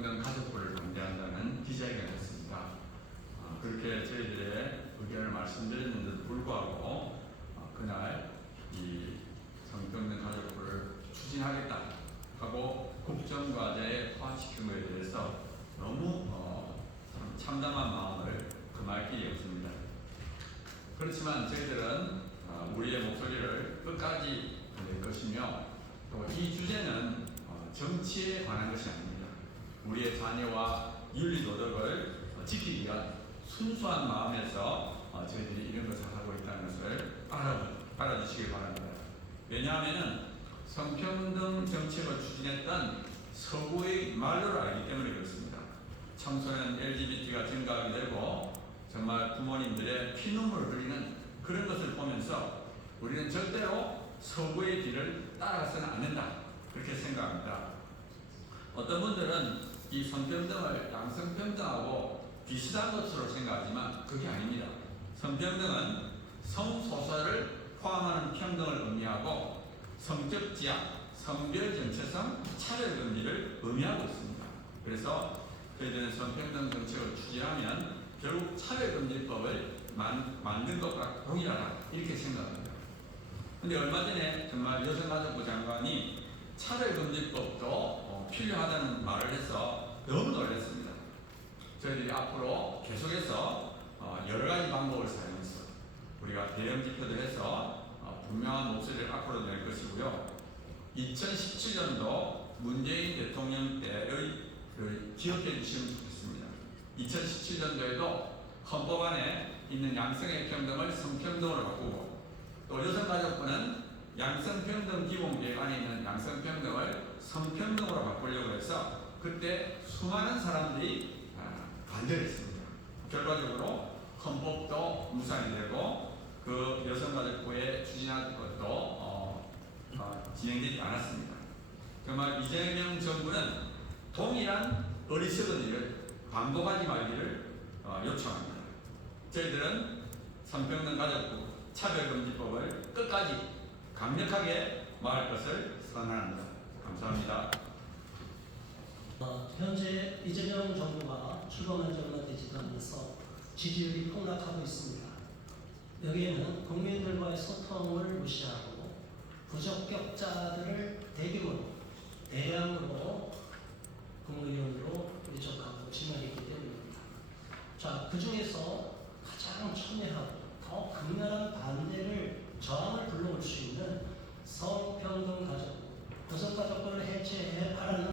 성평등 가족부를 반대한다는 기자회견이었습니다. 어, 그렇게 저희들의 의견을 말씀드렸는데도 불구하고 어, 그날 이 성평등 가족부를 추진하겠다 하고 국정과제에 포함시킨 것에 대해서 너무 어, 참 참담한 마음을 금할 길이 없습니다. 그렇지만 저희들은 어, 우리의 목소리를 끝까지 낼 것이며 또 이 주제는 어, 정치에 관한 것이 아닙니다. 우리의 자녀와 윤리 도덕을 어, 지키기 위한 순수한 마음에서 어, 저희들이 이런 것을 하고 있다는 것을 알아, 알아 주시기 바랍니다. 왜냐하면 성평등 정책을 추진했던 서구의 말로를 알기 때문에 그렇습니다. 청소년 LGBT가 증가하게 되고 정말 부모님들의 피눈물을 흘리는 그런 것을 보면서 우리는 절대로 서구의 길을 따라가서는 안 된다. 그렇게 생각합니다. 어떤 분들은 이 성평등을 양성평등하고 비슷한 것으로 생각하지만 그게 아닙니다. 성평등은 성소설을 포함하는 평등을 의미하고 성적 지향, 성별 정체성, 차별 금지를 의미하고 있습니다. 그래서 저희들은 성평등 정책을 추진하면 결국 차별금지법을 만, 만든 것과 동일하다 이렇게 생각합니다. 근데 얼마 전에 정말 여성가족부 장관이 차별금지법도 어, 필요하다는 말을 해서 너무 놀랐습니다. 저희들이 앞으로 계속해서 어, 여러 가지 방법을 사용해서 우리가 대형 지표도 해서 어, 분명한 목소리를 앞으로 낼 것이고요. 2017년도 문재인 대통령 때의 그 기억해 주시면 좋겠습니다. 2017년도에도 헌법 안에 있는 양성의 평등을 성평등으로 바꾸고 또 여성가족부는 양성평등 기본계획 안에 있는 양성평등을 성평등으로 바꾸려고 해서 그때 수많은 사람들이 아, 반대를 했습니다. 결과적으로 헌법도 무산이 되고 그 여성가족부에 추진할 것도 어, 어, 진행되지 않았습니다. 정말 이재명 정부는 동일한 어리석은 일을 반복하지 말기를 어, 요청합니다. 저희들은 성평등 가족부 차별금지법을 끝까지 강력하게 말할 것을 선언합니다. 감사합니다. 어, 현재 이재명 정부가 출범한 지 얼마 되지도 않아서 지지율이 폭락하고 있습니다. 여기에는 국민들과의 소통을 무시하고 부적격자들을 대규모로 대량으로 국무위원으로 밀접하고 지명했기 때문입니다. 자, 그 중에서 가장 첨예하고 더 극렬한 반대를 저항을 불러올 수 있는 성평등 가족, 부성가족권을 해체해 바라는